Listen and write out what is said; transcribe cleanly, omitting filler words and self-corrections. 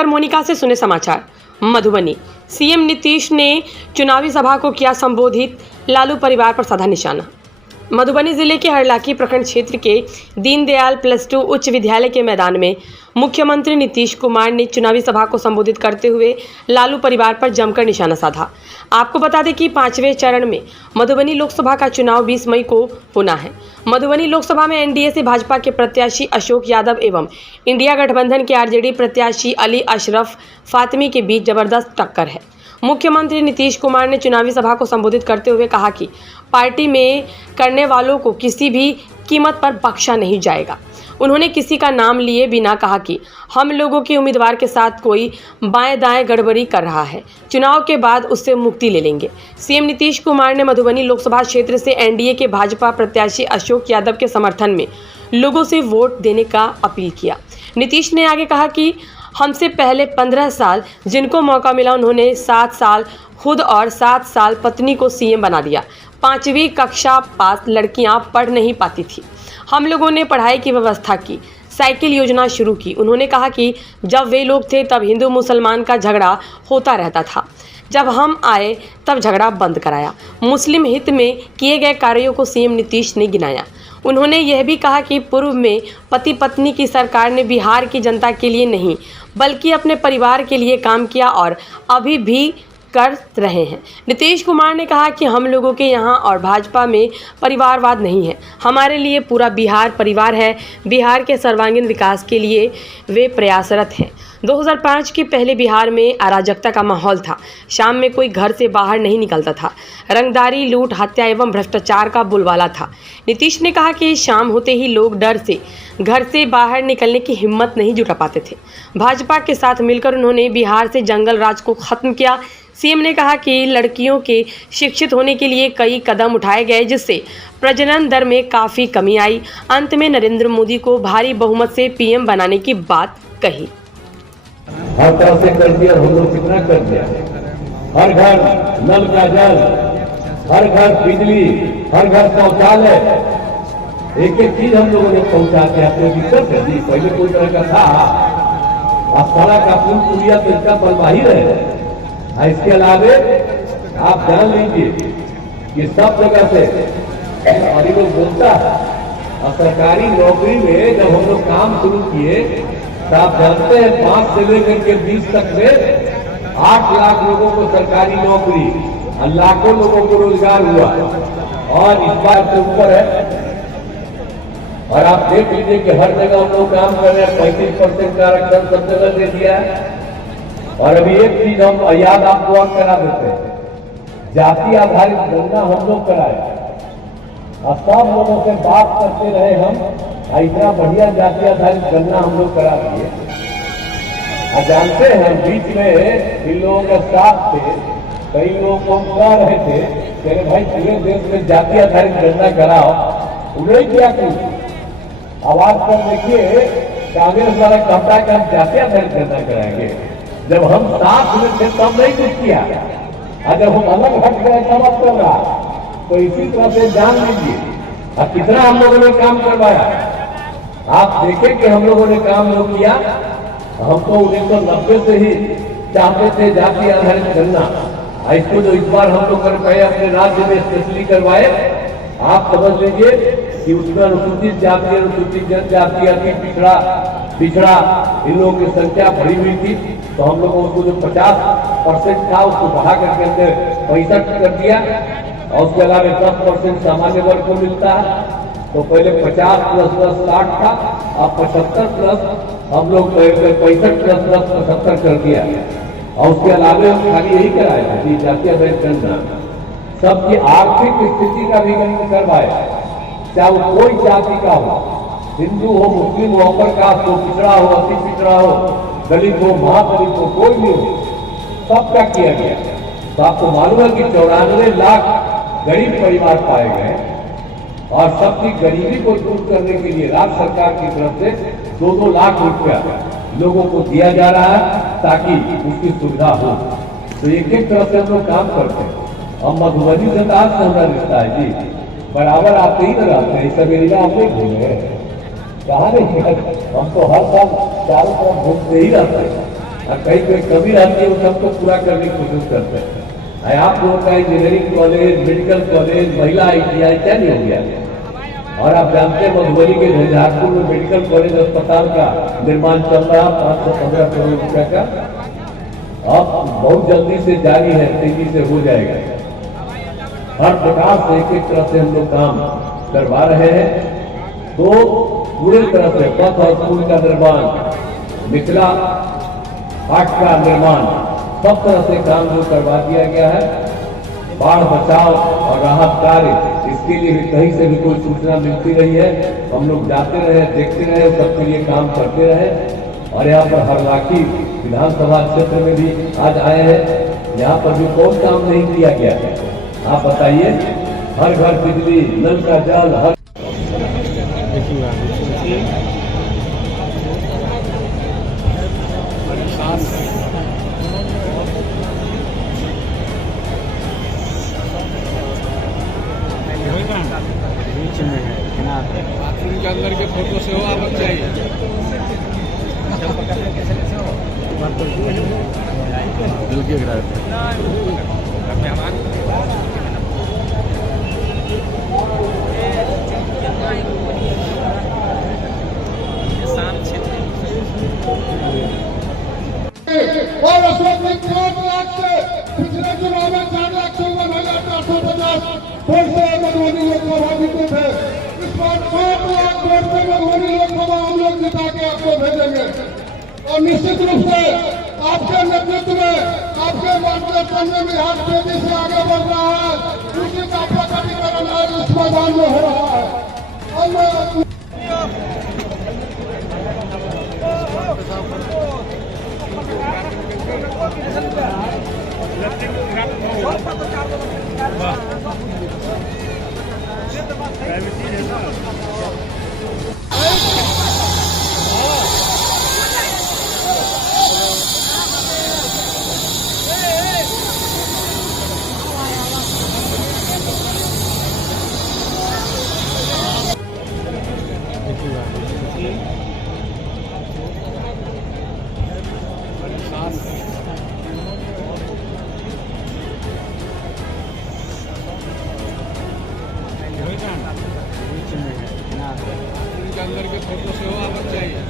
लेकर मोनिका से सुने समाचार। मधुबनी, सीएम नीतीश ने चुनावी सभा को किया संबोधित, लालू परिवार पर साधा निशाना। मधुबनी जिले के हरलाखी प्रखंड क्षेत्र के दीनदयाल +2 उच्च विद्यालय के मैदान में मुख्यमंत्री नीतीश कुमार ने चुनावी सभा को संबोधित करते हुए लालू परिवार पर जमकर निशाना साधा। आपको बता दें कि 5वें चरण में मधुबनी लोकसभा का चुनाव 20 मई को होना है। मधुबनी लोकसभा में एनडीए से भाजपा के प्रत्याशी अशोक यादव एवं इंडिया गठबंधन के आरजेडी प्रत्याशी अली अशरफ फातिमी के बीच जबरदस्त टक्कर है। मुख्यमंत्री नीतीश कुमार ने चुनावी सभा को संबोधित करते हुए कहा कि पार्टी में करने वालों को किसी भी कीमत पर बख्शा नहीं जाएगा। उन्होंने किसी का नाम लिए बिना कहा कि हम लोगों के उम्मीदवार के साथ कोई बाएं दाएं गड़बड़ी कर रहा है, चुनाव के बाद उससे मुक्ति ले लेंगे। सीएम नीतीश कुमार ने मधुबनी लोकसभा क्षेत्र से एनडीए के भाजपा प्रत्याशी अशोक यादव के समर्थन में लोगों से वोट देने का अपील किया। नीतीश ने आगे कहा कि हमसे पहले 15 साल जिनको मौका मिला उन्होंने 7 साल खुद और 7 साल पत्नी को सीएम बना दिया। 5वीं कक्षा पास लड़कियां पढ़ नहीं पाती थी, हम लोगों ने पढ़ाई की व्यवस्था की, साइकिल योजना शुरू की। उन्होंने कहा कि जब वे लोग थे तब हिंदू मुसलमान का झगड़ा होता रहता था, जब हम आए तब झगड़ा बंद कराया। मुस्लिम हित में किए गए कार्यों को सीएम नीतीश ने गिनाया। उन्होंने यह भी कहा कि पूर्व में पति पत्नी की सरकार ने बिहार की जनता के लिए नहीं बल्कि अपने परिवार के लिए काम किया और अभी भी कर रहे हैं। नीतीश कुमार ने कहा कि हम लोगों के यहाँ और भाजपा में परिवारवाद नहीं है, हमारे लिए पूरा बिहार परिवार है। बिहार के सर्वांगीण विकास के लिए वे प्रयासरत हैं। 2005 के पहले बिहार में अराजकता का माहौल था, शाम में कोई घर से बाहर नहीं निकलता था, रंगदारी, लूट, हत्या एवं भ्रष्टाचार का बोलबाला था। नीतीश ने कहा कि शाम होते ही लोग डर से घर से बाहर निकलने की हिम्मत नहीं जुटा पाते थे। भाजपा के साथ मिलकर उन्होंने बिहार से जंगल राज को खत्म किया। सीएम ने कहा कि लड़कियों के शिक्षित होने के लिए कई कदम उठाए गए जिससे प्रजनन दर में काफ़ी कमी आई। अंत में नरेंद्र मोदी को भारी बहुमत से पीएम बनाने की बात कही। हर तरह से कर दिया, हम लोग कितना कर दिया। हर घर नल का जल, हर घर बिजली, हर घर शौचालय, एक एक चीज हम लोगों ने पहुंचा के अपने दिक्कत है दी। पहले कोई तरह का था, अब सड़क का पुल पुलिया तो इसका बनवा ही रहे। इसके अलावे आप जान लीजिए कि सब जगह से और ये लोग बोलता है और सरकारी नौकरी में जब हम लोग काम शुरू किए तो आप जानते हैं 5 से लेकर के 20 तक में 8 लाख लोगों को सरकारी नौकरी और लाखों लोगों को रोजगार हुआ और इस बार से ऊपर है। और आप देख लीजिए कि हर जगह हम लोग काम कर रहे हैं। 35% का आरक्षण सब जगह दे दिया है। और अभी एक चीज हम याद आपको और करा देते हैं, जाति आधारित गणना हम लोग कराए और सब लोगों से बात करते रहे हम, इतना बढ़िया जाति आधारित गणना हम लोग करा दिए। और जानते हैं बीच में इन लोगों के साथ थे, कई लोग को कह रहे थे कि भाई पूरे देश में जाति आधारित गणना कराओ, उन्हें क्या करें। आवाज पर देखिए कांग्रेस वाला कहता है कि हम जाति आधारित गणना कराएंगे। जब हम साथ में थे तब नहीं कुछ किया, और जब हम अलग हट गए तब अब कर रहा। तो इसी तरह से जान लीजिए और कितना हम लोगों ने काम करवाया। आप देखें कि हम लोगों ने काम जो किया, हम तो 1990 से ही चाहते थे जाति आधारित गणना। इसको जो इस बार हम लोग कर पाए अपने राज्य में स्पेशली करवाए, आप समझ लीजिए कि उसमें अनुसूचित जाति, अनुसूचित जनजाति, अति पिछड़ा इन लोगों की संख्या बढ़ी हुई थी। तो हम लोगों को जो 50% था उसको बढ़ा करके अंदर 65 कर दिया और उसके अलावा 10% सामान्य वर्ग को मिलता है। तो पहले 50 + 10 60 था, अब 75+ हम लोग 65 + 10 75 कर दिया। और उसके अलावा हम खाली यही कराए थे जाति आधारित गणना, सबकी आर्थिक स्थिति का भी गणना करवाए, चाहे वो कोई जाति का हो, हिंदू हो, मुस्लिम हो, अपर कास्ट हो, पिछड़ा हो, अति पिछड़ा हो, दलित हो, महादलित हो, कोई भी हो, सबका किया गया। तो आपको मालूम है कि 94 लाख गरीब परिवार पाए गए और सबकी गरीबी को दूर करने के लिए राज्य सरकार की तरफ से 2-2 लाख रुपया लोगों को दिया जा रहा है ताकि उसकी सुविधा हो। तो एक एक तरफ से हम लोग काम करते हैं। हम मधुबनी से आज से हमारा रिश्ता है जी, बराबर आते ही न रहते हैं। इस एरिया आप नहीं घूमे कहा नहीं, हम तो हर साल चारों तरफ घूमते ही रहते हैं। और कहीं कोई कमी रहती है वो सबको पूरा करने की कोशिश करते हैं। आप लोगों का इंजीनियरिंग कॉलेज, मेडिकल कॉलेज, महिला ITI क्या नहीं हो गया। और आप जानते हैं मधुबनी के झंझारपुर में मेडिकल कॉलेज अस्पताल का निर्माण चल रहा 515 करोड़ रुपए का, अब बहुत जल्दी से जारी है, तेजी से हो जाएगा। हर प्रकार से एक तरह से हम लोग काम करवा रहे हैं। तो पूरी तरह से पथ और पुल का निर्माण, मिथिला हाट का निर्माण, सब तरह से काम जो करवा दिया गया है। बाढ़ बचाव और राहत कार्य, इसके लिए भी कहीं से भी कोई सूचना मिलती रही है, हम लोग जाते रहे, देखते रहे, सबके लिए काम करते रहे। और यहाँ पर हरलाखी विधानसभा क्षेत्र में भी आज आए हैं, यहाँ पर भी कौन काम नहीं किया गया है, आप बताइए। हर घर बिजली, नल का जल, हर बीच में है बाथरूम के अंदर के फोटो से हो आप चाहिए। और अशोक में 4 लाख से पिछले चुनाव में 4 लाख 54,450 वोट से मधुबनी लोकसभा जीते थे। इस बार 5 लाख वोट से मधुबनी लोकसभा हम लोग जिता के आपको भेजेंगे। और निश्चित रूप से आपके नेतृत्व में, आपके मार्गदर्शन में बिहार तेजी से आगे बढ़ रहा है। उसी का प्रकटीकरण आज इस मैदान में हो रहा है। और के अंदर के फोटो से हो आप चाहिए।